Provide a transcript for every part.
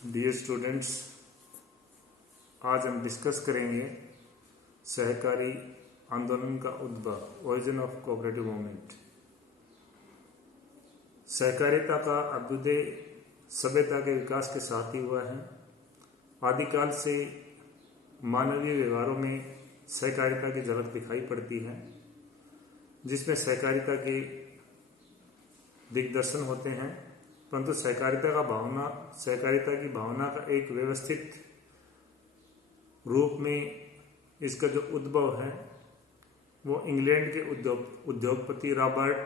Dear students, आज हम discuss करेंगे सहकारी आंदोलन का उद्भव, ओरिजिन ऑफ कोऑपरेटिव मूवमेंट। सहकारिता का अभ्युदय सभ्यता के विकास के साथ ही हुआ है। आदिकाल से मानवीय व्यवहारों में सहकारिता की झलक दिखाई पड़ती है, जिसमें सहकारिता के दिग्दर्शन होते हैं। परंतु सहकारिता की भावना का एक व्यवस्थित रूप में इसका जो उद्भव है वो इंग्लैंड के उद्योगपति रॉबर्ट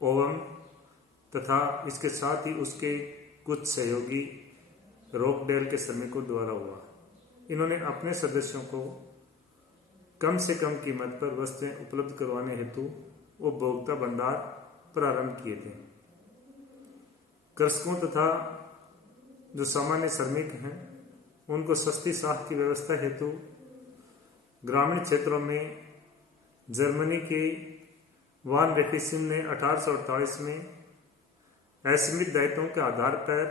ओवन तथा इसके साथ ही उसके कुछ सहयोगी रॉकडेल के श्रमिकों द्वारा हुआ। इन्होंने अपने सदस्यों को कम से कम कीमत पर वस्तुएं उपलब्ध करवाने हेतु उपभोक्ता भंडार प्रारंभ किए थे। कृषकों तथा जो सामान्य श्रमिक हैं उनको सस्ती साख की व्यवस्था हेतु ग्रामीण क्षेत्रों में जर्मनी के वान रेफिसिन ने 1848 में असीमित दायित्वों के आधार पर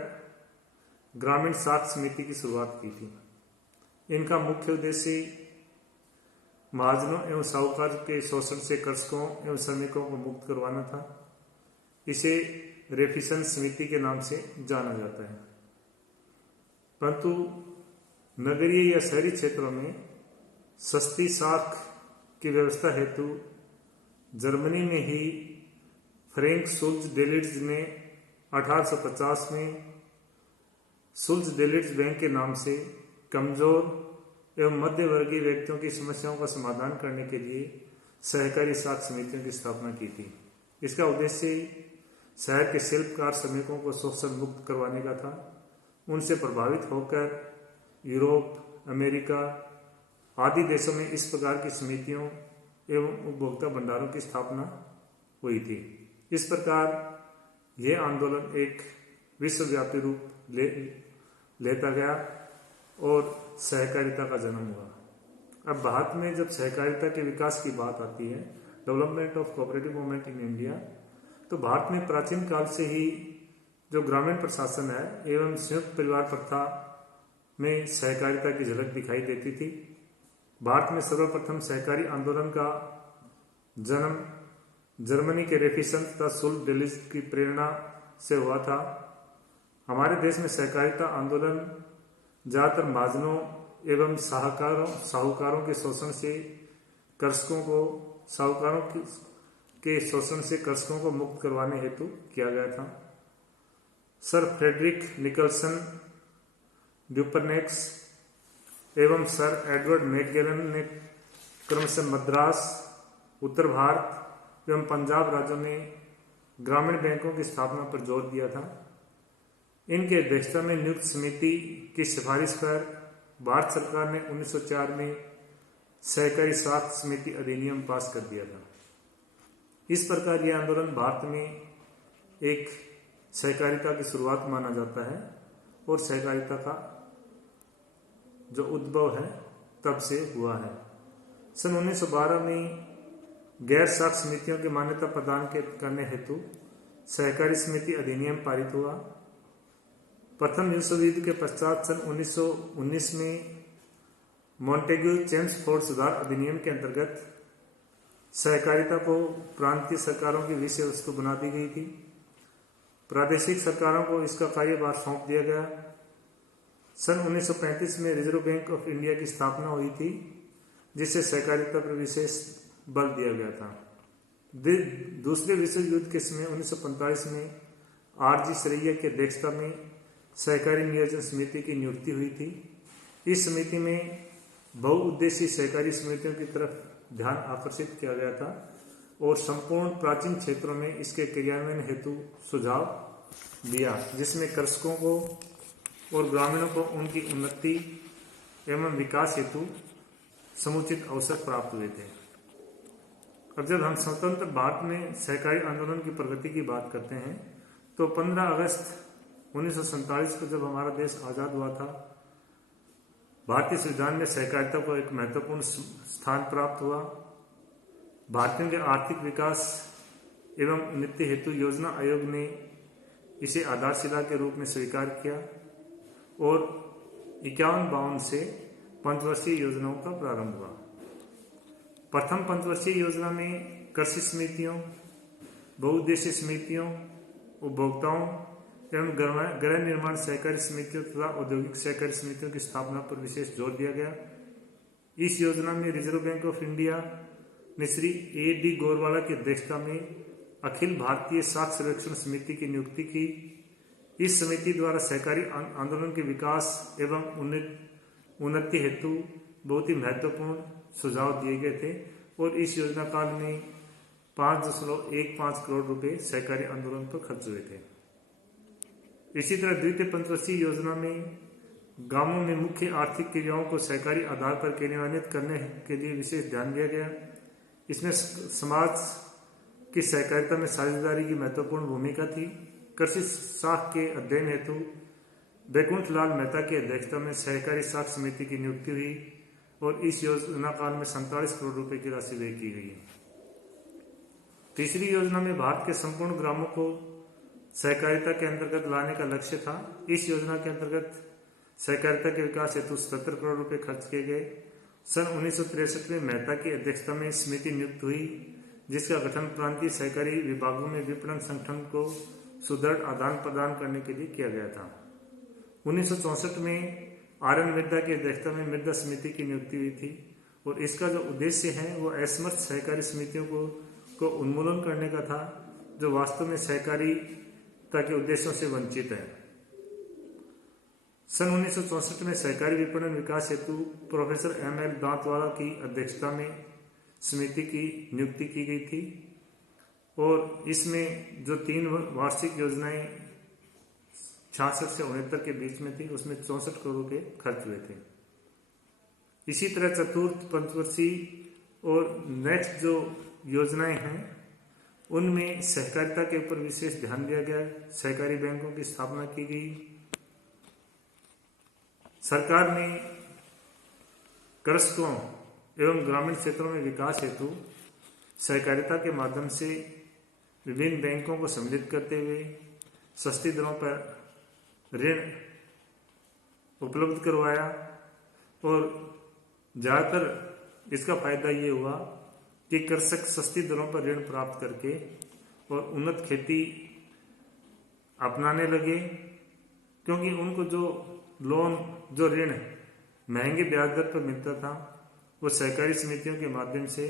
ग्रामीण साख समिति की शुरुआत की थी। इनका मुख्य उद्देश्य महाजनों एवं साहूकार के शोषण से कृषकों एवं श्रमिकों को मुक्त करवाना था। इसे रेफिसन समिति के नाम से जाना जाता है। परंतु नगरीय या शहरी क्षेत्रों में सस्ती साख की व्यवस्था हेतु जर्मनी में ही फ्रैंक सुल्ज डेलिट्ज ने 1850 में सुल्ज डेलिट्ज बैंक के नाम से कमजोर एवं मध्य वर्गीय व्यक्तियों की समस्याओं का समाधान करने के लिए सहकारी साख समितियों की स्थापना की थी। इसका उद्देश्य शहर के शिल्पकार श्रमिकों को शोषण मुक्त करवाने का था। उनसे प्रभावित होकर यूरोप, अमेरिका आदि देशों में इस प्रकार की समितियों एवं उपभोक्ता भंडारों की स्थापना हुई थी। इस प्रकार यह आंदोलन एक विश्वव्यापी रूप लेता गया और सहकारिता का जन्म हुआ। अब भारत में जब सहकारिता के विकास की बात आती है, development of cooperative movement in India, तो भारत में प्राचीन काल से ही जो ग्रामीण प्रशासन है एवं संयुक्त परिवार प्रथा में सहकारिता की झलक दिखाई देती थी। भारत में सर्वप्रथम सहकारी आंदोलन का जन्म जर्मनी के रेफिसन तथा सुल्ज डेलिट्ज की प्रेरणा से हुआ था। हमारे देश में सहकारिता आंदोलन ज्यादातर महाजनों एवं साहूकारों के शोषण से कृषकों को मुक्त करवाने हेतु किया गया था। सर फ्रेडरिक निकलसन ड्यूपरनेक्स एवं सर एडवर्ड मैकगेलन ने क्रमशः मद्रास, उत्तर भारत एवं पंजाब राज्यों में ग्रामीण बैंकों की स्थापना पर जोर दिया था। इनके अध्यक्षता में नियुक्त समिति की सिफारिश पर भारत सरकार ने 1904 में सहकारी साख समिति अधिनियम पास कर दिया था। इस प्रकार यह आंदोलन भारत में एक सहकारिता की शुरुआत माना जाता है और सहकारिता का जो उद्भव है तब से हुआ है। सन 1912 में गैर साख समितियों की मान्यता प्रदान करने हेतु सहकारी समिति अधिनियम पारित हुआ। प्रथम विश्व युद्ध के पश्चात सन 1919 में मॉन्टेग्यू चेम्सफोर्ड सुधार अधिनियम के अंतर्गत सहकारिता को प्रांतीय सरकारों की विषय वस्तु बना दी गई थी। प्रादेशिक सरकारों को इसका कार्यभार सौंप दिया गया। सन 1935 में रिजर्व बैंक ऑफ इंडिया की स्थापना हुई थी, जिससे सहकारिता पर विशेष बल दिया गया था। दूसरे विश्व युद्ध के समय 1945 में आर.जी. सरैया की अध्यक्षता में सहकारी नियोजन समिति की नियुक्ति हुई थी। इस समिति में बहुउद्देशीय सहकारी समितियों की तरफ ध्यान आकर्षित किया गया था और संपूर्ण प्राचीन क्षेत्रों में इसके क्रियान्वयन हेतु सुझाव दिया, जिसमें कृषकों को और ग्रामीणों को उनकी उन्नति एवं विकास हेतु समुचित अवसर प्राप्त हुए थे। अब जब हम स्वतंत्र भारत में सहकारी आंदोलन की प्रगति की बात करते हैं तो 15 अगस्त 1947 को जब हमारा देश आज़ाद हुआ था, भारतीय संविधान में सहकारिता को एक महत्वपूर्ण स्थान प्राप्त हुआ। भारतीयों के आर्थिक विकास एवं उन्नति हेतु योजना आयोग ने इसे आधारशिला के रूप में स्वीकार किया और 51-52 से पंचवर्षीय योजनाओं का प्रारंभ हुआ। प्रथम पंचवर्षीय योजना में कृषि समितियों, बहुउद्देशीय समितियों, उपभोक्ताओं एवं गृह निर्माण सहकारी समितियों तथा औद्योगिक सहकारी समितियों की स्थापना पर विशेष जोर दिया गया। इस योजना में रिजर्व बैंक ऑफ इंडिया ने श्री A.D. गोरवाला की अध्यक्षता में अखिल भारतीय साख सर्वेक्षण समिति की नियुक्ति की। इस समिति द्वारा सहकारी आंदोलन के विकास एवं उन्नति हेतु बहुत ही महत्वपूर्ण सुझाव दिए गए थे और इस योजना काल में 5.15 करोड़ रुपए सहकारी आंदोलन पर खर्च हुए थे। इसी तरह द्वितीय पंचवर्षीय योजना में गांवों में मुख्य आर्थिक क्रियाओं को सहकारी आधार पर क्रियान्वित करने के लिए विशेष ध्यान दिया गया। इसमें समाज की सहकारिता में साझेदारी की महत्वपूर्ण भूमिका थी। कृषि साख के अध्ययन हेतु बैकुंठ लाल मेहता की अध्यक्षता में सहकारी साख समिति की नियुक्ति हुई और इस योजना काल में 47 करोड़ रुपए की राशि व्यय की गई। तीसरी योजना में भारत के संपूर्ण ग्रामों को सहकारिता के अंतर्गत लाने का लक्ष्य था। इस योजना के अंतर्गत सहकारिता के विकास हेतु 77 करोड़ रुपए खर्च किए गए। सन 1963 में मेहता की अध्यक्षता में समिति नियुक्त हुई, जिसका गठन प्रांतीय सहकारी विभागों में विपणन संगठन को सुदृढ़ आदान प्रदान करने के लिए किया गया था। 1964 में RN मिर्दा की अध्यक्षता में मृदा समिति की नियुक्ति हुई थी और इसका जो उद्देश्य है वो असमर्थ सहकारी समितियों को उन्मूलन करने का था, जो वास्तव में सहकारिता के उद्देश्यों से वंचित है। सन 1964 में सहकारी विपणन विकास हेतु प्रोफेसर M.L. दांतवाला की अध्यक्षता में समिति की नियुक्ति की गई थी और इसमें जो 3 वार्षिक योजनाएं 66 से 69 के बीच में थी, उसमें 64 करोड़ रुपए खर्च हुए थे। इसी तरह चतुर्थ पंचवर्षीय और नेक्स्ट जो योजनाएं हैं उनमें सहकारिता के ऊपर विशेष ध्यान दिया गया। सहकारी बैंकों की स्थापना की गई। सरकार ने कृषकों एवं ग्रामीण क्षेत्रों में विकास हेतु सहकारिता के माध्यम से विभिन्न बैंकों को सम्मिलित करते हुए सस्ती दरों पर ऋण उपलब्ध करवाया और ज़्यादातर इसका फायदा ये हुआ कि कृषक सस्ती दरों पर ऋण प्राप्त करके और उन्नत खेती अपनाने लगे, क्योंकि उनको जो ऋण महंगे ब्याज दर पर मिलता था वो सहकारी समितियों के माध्यम से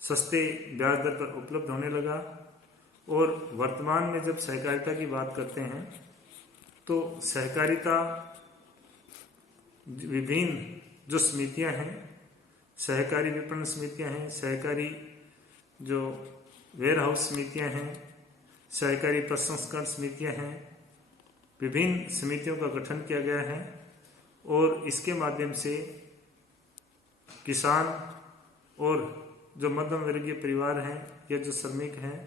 सस्ते ब्याज दर पर उपलब्ध होने लगा। और वर्तमान में जब सहकारिता की बात करते हैं तो सहकारिता विभिन्न जो समितियां हैं, सहकारी विपणन समितियां हैं, सहकारी जो वेयर हाउस समितियां हैं, सहकारी प्रसंस्करण समितियां हैं, विभिन्न समितियों का गठन किया गया है और इसके माध्यम से किसान और जो मध्यम वर्गीय परिवार हैं या जो श्रमिक हैं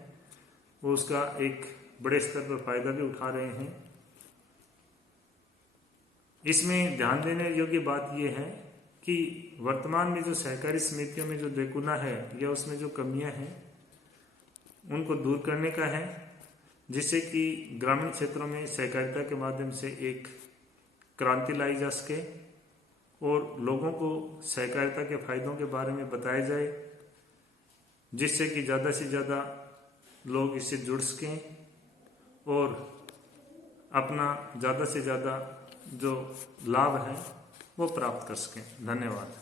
वो उसका एक बड़े स्तर पर फायदा भी उठा रहे हैं। इसमें ध्यान देने योग्य बात यह है कि वर्तमान में जो सहकारी समितियों में जो बेकुना है या उसमें जो कमियां हैं उनको दूर करने का है, जिससे कि ग्रामीण क्षेत्रों में सहकारिता के माध्यम से एक क्रांति लाई जा सके और लोगों को सहकारिता के फायदों के बारे में बताया जाए, जिससे कि ज़्यादा से ज़्यादा लोग इससे जुड़ सकें और अपना ज़्यादा से ज़्यादा जो लाभ है वो प्राप्त कर सकें। धन्यवाद।